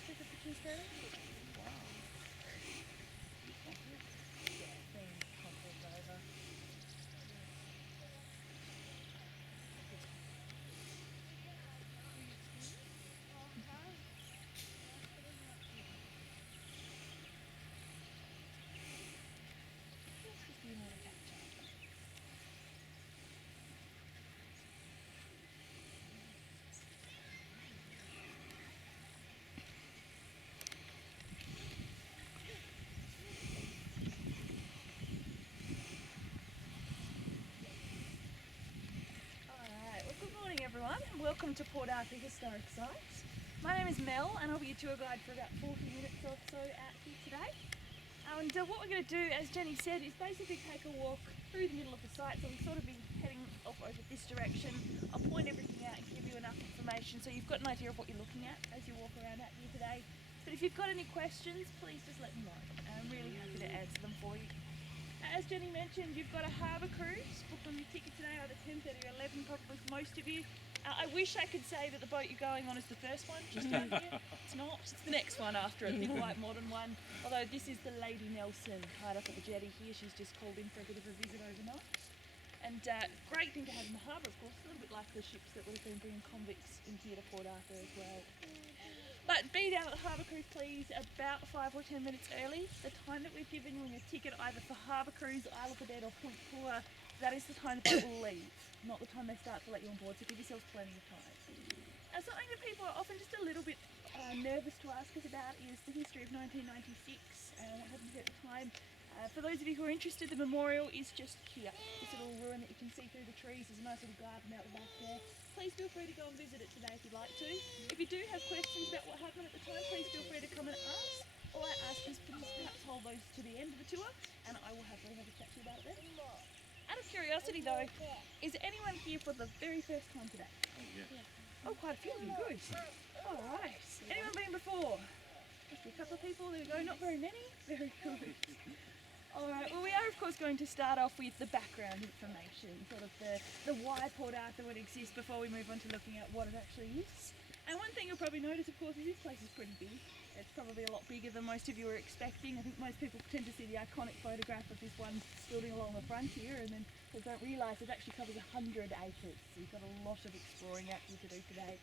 Let's pick up the cheese curry. Wow. Yeah, things crumpled over. Let's just be more to catch up. Alright, well good morning everyone and welcome to Port Arthur Historic Sites. My name is Mel and I'll be your tour guide for about 40 minutes or so out here today. And what we're going to do, as Jenny said, is basically take a walk through the middle of the site. So we'll sort of be heading off over this direction. I'll point everything out and give you enough information so you've got an idea of what you're looking at as you walk around out here today. But if you've got any questions, please just let me know. I'm really happy to answer them for you. As Jenny mentioned, you've got a harbour cruise booked on your ticket today, either 10:30 or 11 probably for most of you. I wish I could say that the boat you're going on is the first one just over here. It's not. It's the next one after it, the big white modern one. Although this is the Lady Nelson tied up at the jetty here. She's just called in for a bit of a visit overnight. And great thing to have in the harbour, of course, a little bit like the ships that would have been bringing convicts in here to Port Arthur as well. But be down at the harbour cruise, please, about 5 or 10 minutes early. The time that we've given you on your ticket, either for harbour cruise, Isle of the Dead or Point Tour, that is the time the boat will leave, not the time they start to let you on board, so give yourselves plenty of time. Something that people are often just a little bit nervous to ask us about is the history of 1996 and what happened here at the time. For those of you who are interested, the memorial is just here. This little ruin that you can see through the trees. There's a nice little garden out the back there. Please feel free to go and visit it today if you'd like to. If you do have questions about what happened at the time, please feel free to come and ask. All I ask is please perhaps hold those to the end of the tour and I will happily have a chat to you about it then. Out of curiosity though, is anyone here for the very first time today? Yeah. Oh, quite a few of you, good. Alright, anyone been before? Just a couple of people, there we go, not very many, very good. Alright, well we are of course going to start off with the background information, sort of the why Port Arthur would exist before we move on to looking at what it actually is. And one thing you'll probably notice of course is this place is pretty big. It's probably a lot bigger than most of you were expecting. I think most people tend to see the iconic photograph of this one building along the frontier and then they don't realise it actually covers 100 acres. So you've got a lot of exploring out here to do today.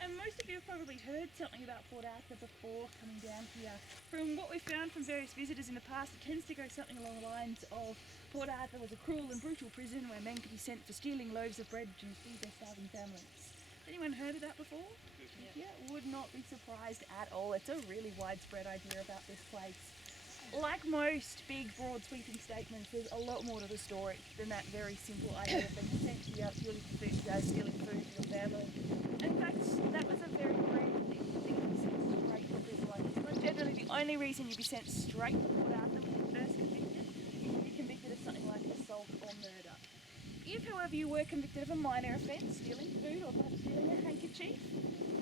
And most of you have probably heard something about Port Arthur before coming down here. From what we've found from various visitors in the past, it tends to go something along the lines of Port Arthur was a cruel and brutal prison where men could be sent for stealing loaves of bread to feed their starving families. Anyone heard of that before? Yeah, would not be surprised at all. It's a really widespread idea about this place. Like most big, broad, sweeping statements, there's a lot more to the story than that very simple idea of being sent here purely for food, stealing food for your family. And in fact, that was a very rare thing to be sent straight from people like this. Most generally, the only reason you'd be sent straight to Port Arthur when you're first convicted is if you're convicted of something like assault or murder. If, however, you were convicted of a minor offence, stealing food or perhaps stealing a handkerchief,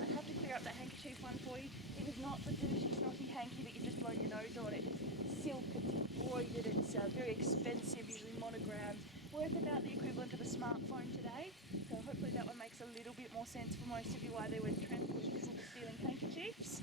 I have to clear up that handkerchief one for you. It is not the dirty, snotty hanky that you've just blown your nose on. It is silk, it's embroidered, it's very expensive, usually monogrammed, worth about the equivalent of a smartphone today. So hopefully that one makes a little bit more sense for most of you why they were transporting people for stealing handkerchiefs.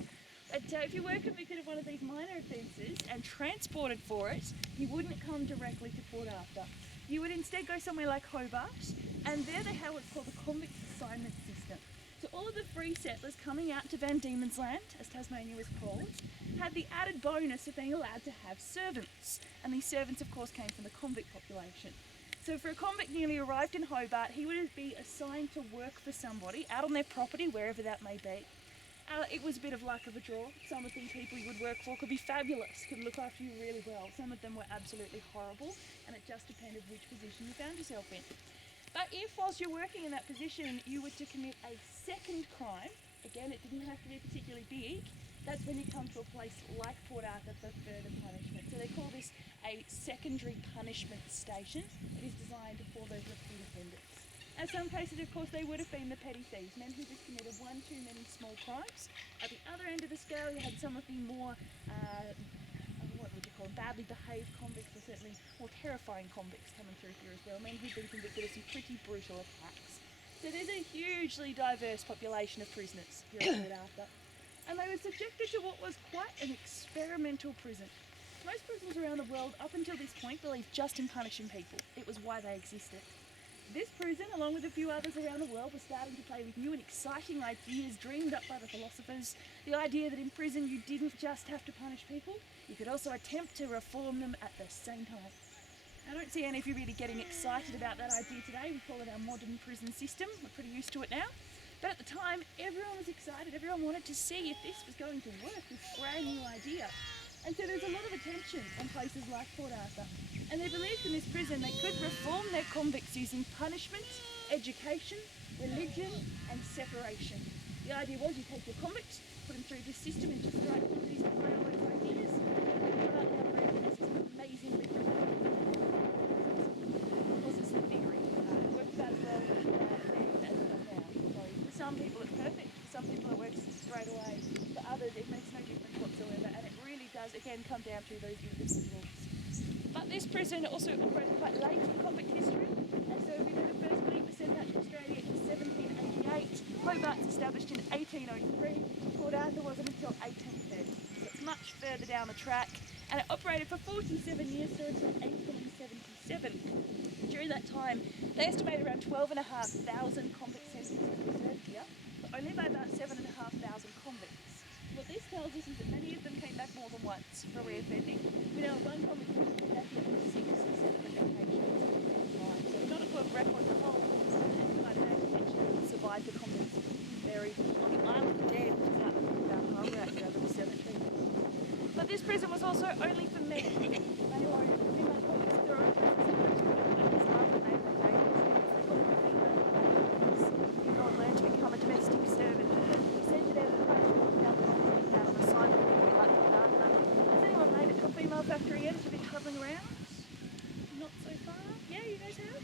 But if you were convicted of one of these minor offences and transported for it, you wouldn't come directly to Port Arthur. You would instead go somewhere like Hobart, and there they had what's called the convict assignment system. So all of the free settlers coming out to Van Diemen's Land, as Tasmania was called, had the added bonus of being allowed to have servants. And these servants, of course, came from the convict population. So for a convict newly arrived in Hobart, he would be assigned to work for somebody out on their property, wherever that may be. It was a bit of luck of a draw. Some of the people you would work for could be fabulous, could look after you really well. Some of them were absolutely horrible, and it just depended which position you found yourself in. But if, whilst you're working in that position, you were to commit a second crime, again, it didn't have to be particularly big, that's when you come to a place like Port Arthur for further punishment. So they call this a secondary punishment station. It is designed for those repeat offenders. In some cases, of course, they would have been the petty thieves, men who just committed one too many small crimes. At the other end of the scale, you had some of the more what would you call them, badly behaved convicts, or certainly more terrifying convicts coming through here as well, men who've been convicted of some pretty brutal attacks. So there's a hugely diverse population of prisoners here at Port Arthur. and they were subjected to what was quite an experimental prison. Most prisons around the world up until this point believed just in punishing people. It was why they existed. This prison, along with a few others around the world, was starting to play with new and exciting ideas dreamed up by the philosophers. The idea that in prison you didn't just have to punish people, you could also attempt to reform them at the same time. I don't see any of you really getting excited about that idea today. We call it our modern prison system. We're pretty used to it now. But at the time, everyone was excited. Everyone wanted to see if this was going to work, this brand new idea. And so there's a lot of attention on places like Port Arthur. And they believed in this prison they could reform their convicts using punishment, education, religion and separation. The idea was you take your convicts, put them through this system and just write these railroad ideas and put out their brain. This is amazing. Of course it's the theory. It works about as well as it does now. So for some people it's perfect, for some people it works straight away, for others it makes no difference whatsoever, and it really does again come down to those individuals. But this prison also operated quite late in convict history, and so we know the first fleet was sent out to Australia in 1788, Hobart's established in 1803, Port Arthur wasn't until 1830, so it's much further down the track, and it operated for 47 years, so until 1877. During that time, they estimated around 12,500 convict sentences were served here, but only by about 7,500 convicts. What this tells us is that many of them came back more than once for reoffending. We know one convict came back here on 6 or 7 occasions. So not a good record at all. And you might imagine that survived the convicts buried on the island dead without about harbour out here over the cemetery. But this prison was also only for men. They were female convicts with their own places and staff and neighbouring neighbours. You go and learn to become a domestic servant. Send it out of the country down the road. Has anyone made it to a female factory yet? Have you been travelling around? Not so far? Yeah, you guys have?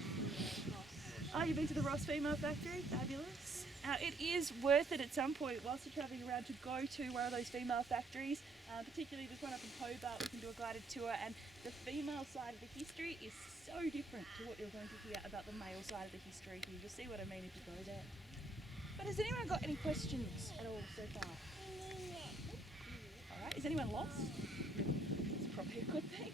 Oh, you've been to the Ross Female Factory? Fabulous. It is worth it at some point whilst you're travelling around to go to one of those female factories, particularly this one up in Hobart. We can do a guided tour, and the female side of the history is so different to what you're going to hear about the male side of the history. You'll just see what I mean if you go there. But has anyone got any questions at all so far? Alright, is anyone lost? It's probably a good thing.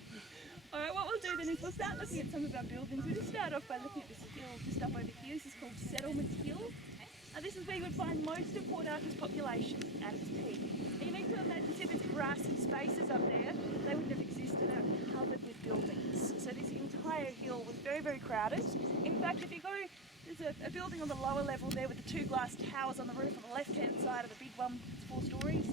Alright, what we'll do then is we'll start looking at some of our buildings. We'll just start off by looking at this hill just up over here. This is called Settlement Hill. This is where you would find most of Port Arthur's population at its peak. And you need to imagine, see these grassy spaces up there, they wouldn't have existed, they were covered with buildings. So this entire hill was very, very crowded. In fact, if you go, there's a building on the lower level there with the 2 glass towers on the roof on the left-hand side of the big one, it's 4 stories.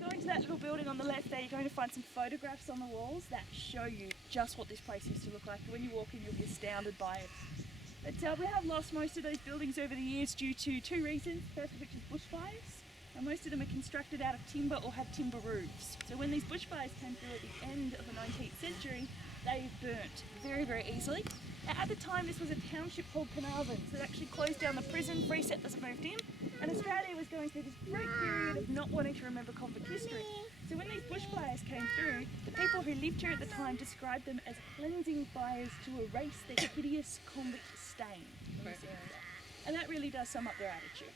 Going to that little building on the left there, you're going to find some photographs on the walls that show you just what this place used to look like. When you walk in, you'll be astounded by it. But we have lost most of those buildings over the years due to 2 reasons. First of which is bushfires, and most of them are constructed out of timber or have timber roofs. So when these bushfires came through at the end of the 19th century, they burnt very, very easily. Now, at the time, this was a township called Carnarvon, so it actually closed down the prison, free settlers moved in, and Australia was going through this great period of not wanting to remember convict history. So when these bushfires came through, the people who lived here at the time described them as cleansing fires to erase the hideous convict stain in this area. And that really does sum up their attitude.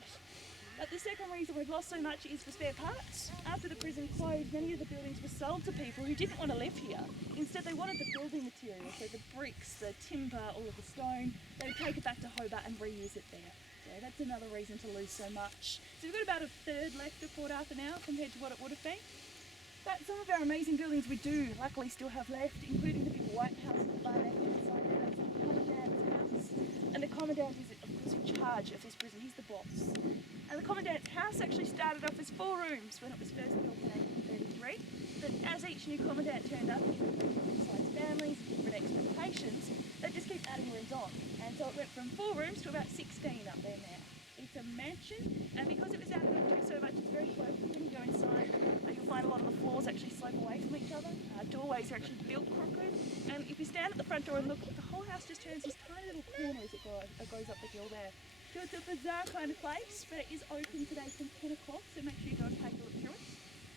But the second reason we've lost so much is for spare parts. After the prison closed, many of the buildings were sold to people who didn't want to live here. Instead, they wanted the building material, so the bricks, the timber, all of the stone. They would take it back to Hobart and reuse it there. So that's another reason to lose so much. So we've got about a third left of Port Arthur now compared to what it would have been. But some of our amazing buildings we do luckily still have left, including the big white house on the far left-hand side there. That's the Commandant's house. And the Commandant is, of course, in charge of this prison. He's the boss. And the Commandant's house actually started off as 4 rooms when it was first built in 1833. But as each new Commandant turned up, different sized families, different expectations, they just keep adding rooms on. And so it went from 4 rooms to about 16 up there now. It's a mansion, and because it was added onto so much, it's very close. When you go inside, you'll find a lot of the floors actually slope away from each other. Doorways are actually built crooked. And if you stand at the front door and look, the whole house just turns this tiny little corner as it goes up the hill there. So it's a bizarre kind of place, but it is open today from 10 o'clock, so make sure you go and take a look through it.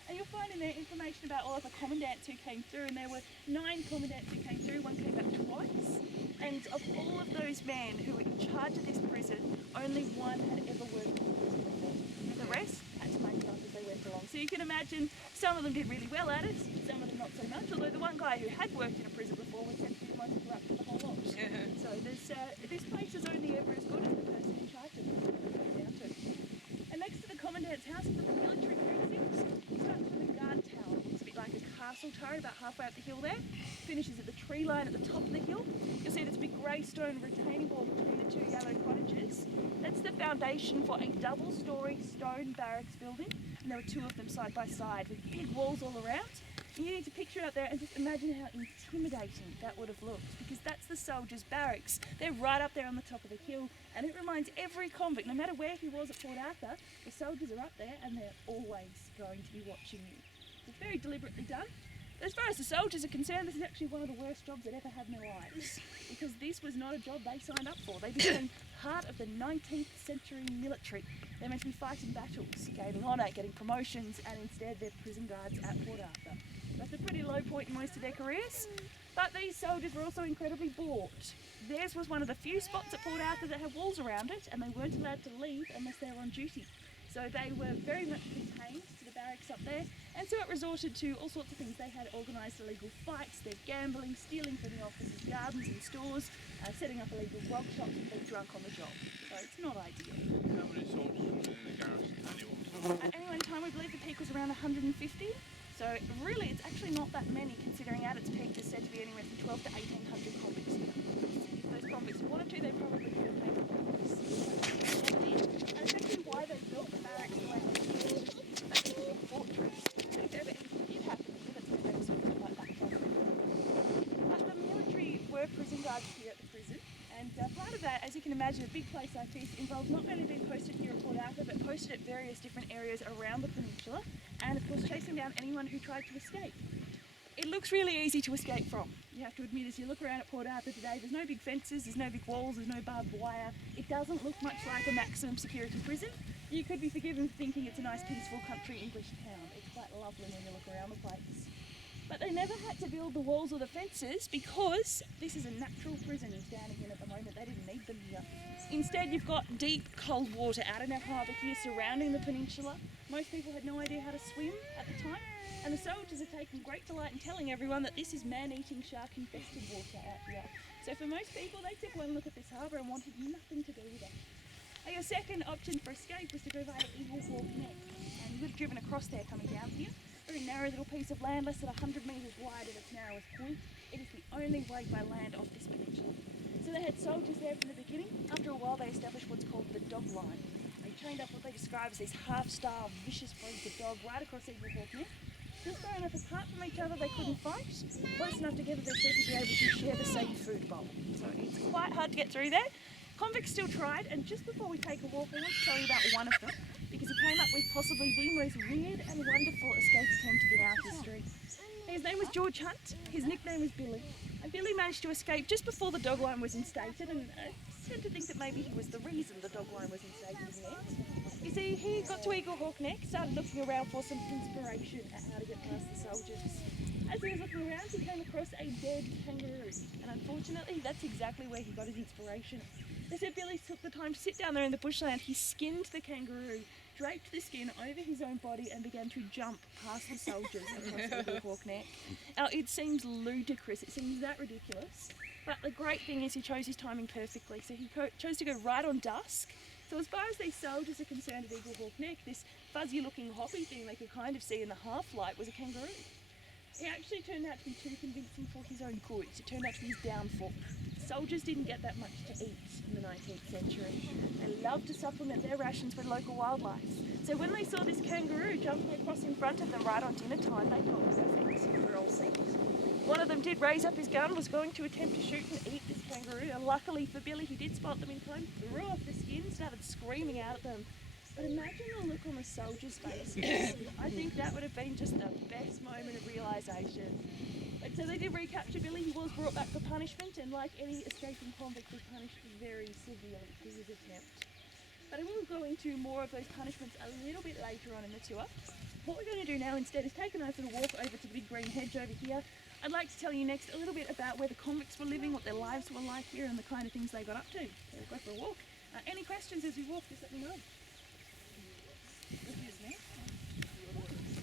And you'll find in there information about all of the commandants who came through, and there were 9 commandants who came through, one came back twice. And of all of those men who were in charge of this prison, only one had ever worked in the prison before. And the rest had to make it up as they went along. So you can imagine some of them did really well at it, some of them not so much, although the one guy who had worked in a prison before was said to be the most corrupt of the whole lot. So this place is only ever as good as the person in charge of it. And next to the commandant's house is the military precinct. It starts with a guard tower. It's a bit like a castle turret about halfway up the hill there. Finishes at the tree line at the top of the hill. You'll see this big grey stone retaining wall between the two yellow cottages. That's the foundation for a double-storey stone barracks building, and there were two of them side by side with big walls all around. And you need to picture it up there and just imagine how intimidating that would have looked, because that's the soldiers' barracks. They're right up there on the top of the hill, and it reminds every convict, no matter where he was at Port Arthur, the soldiers are up there and they're always going to be watching you. It's very deliberately done. As far as the soldiers are concerned, this is actually one of the worst jobs they'd ever had in their lives, because this was not a job they signed up for. They became part of the 19th century military. They're meant to be fighting battles, gaining honour, getting promotions, and instead they're prison guards at Port Arthur. That's a pretty low point in most of their careers, but these soldiers were also incredibly bored. Theirs was one of the few spots at Port Arthur that had walls around it, and they weren't allowed to leave unless they were on duty. So they were very much contained to the barracks up there, and so it resorted to all sorts of things. They had organised illegal fights, they're gambling, stealing from the officers' gardens and stores, setting up illegal grog shops and being drunk on the job. So it's not ideal. How many soldiers in the garrison annual? At any one time, we believe the peak was around 150. So really, it's actually not that many, considering at its peak there's said to be anywhere from 12 to 1800 convicts here. If those convicts wanted to, they probably could have made convicts. And it's actually why they built the barracks the way they did. That's a big fortress. So if ever anything did happen here, that's where they were sort of like that from. But the military were prison guards here at the prison. And part of that, as you can imagine, a big place like this involves not only being posted here at Port Arthur, but posted at various different areas around the peninsula, and of course chasing down anyone who tried to escape. It looks really easy to escape from. You have to admit, as you look around at Port Arthur today, there's no big fences, there's no big walls, there's no barbed wire. It doesn't look much like a maximum security prison. You could be forgiven for thinking it's a nice, peaceful country English town. It's quite lovely when you look around the place. But they never had to build the walls or the fences because this is a natural prison standing in at the moment. They didn't need them here. Instead, you've got deep, cold water out in our harbour here surrounding the peninsula. Most people had no idea how to swim at the time, and the soldiers are taking great delight in telling everyone that this is man-eating, shark-infested water out here. So for most people, they took one look at this harbour and wanted nothing to do with it. Now, your second option for escape was to go via Eagle Hawk Neck, and you would have driven across there coming down here. Very narrow little piece of land, less than 100 metres wide at its narrowest point. It is the only way by land off this peninsula. So they had soldiers there from the beginning. After a while they established what's called the dog line. They trained up what they describe as these half-starved, vicious breeds of dog right across Eagle Hawk Neck. Just far enough apart from each other they couldn't fight. Close enough together they said to be able to share the same food bowl. So it's quite hard to get through there. Convicts still tried, and just before we take a walk, I want to tell you about one of them, because he came up with possibly the most weird and wonderful escape attempt in our history. His name was George Hunt, his nickname was Billy, and Billy managed to escape just before the dog line was instated, and I tend to think that maybe he was the reason the dog line was instated in the end. You see, he got to Eagle Hawk Neck, started looking around for some inspiration at how to get past the soldiers. As he was looking around, he came across a dead kangaroo, and unfortunately that's exactly where he got his inspiration. They said Billy took the time to sit down there in the bushland. He skinned the kangaroo, draped the skin over his own body and began to jump past the soldiers across Eagle Hawk Neck. Now, it seems ludicrous, it seems that ridiculous, but the great thing is he chose his timing perfectly. So he chose to go right on dusk. So as far as these soldiers are concerned at Eagle Hawk Neck, this fuzzy looking hoppy thing they could kind of see in the half light was a kangaroo. It actually turned out to be too convincing for his own good. It turned out to be his downfall. Soldiers didn't get that much to eat in the 19th century. They loved to supplement their rations with local wildlife. So when they saw this kangaroo jumping across in front of them right on dinner time, they thought, perfect, we're all set. One of them did raise up his gun, was going to attempt to shoot and eat this kangaroo, and luckily for Billy, he did spot them in time, threw off the skin, started screaming out at them. But imagine the look on the soldiers' faces. I think that would have been just the best moment of realisation. But so they did recapture Billy. He was brought back for punishment, and like any escaping convict, was punished very severely for his attempt. But I will go into more of those punishments a little bit later on in the tour. What we're going to do now instead is take a nice little walk over to the big green hedge over here. I'd like to tell you next a little bit about where the convicts were living, what their lives were like here, and the kind of things they got up to. So we'll go for a walk. Any questions as we walk, just let me know.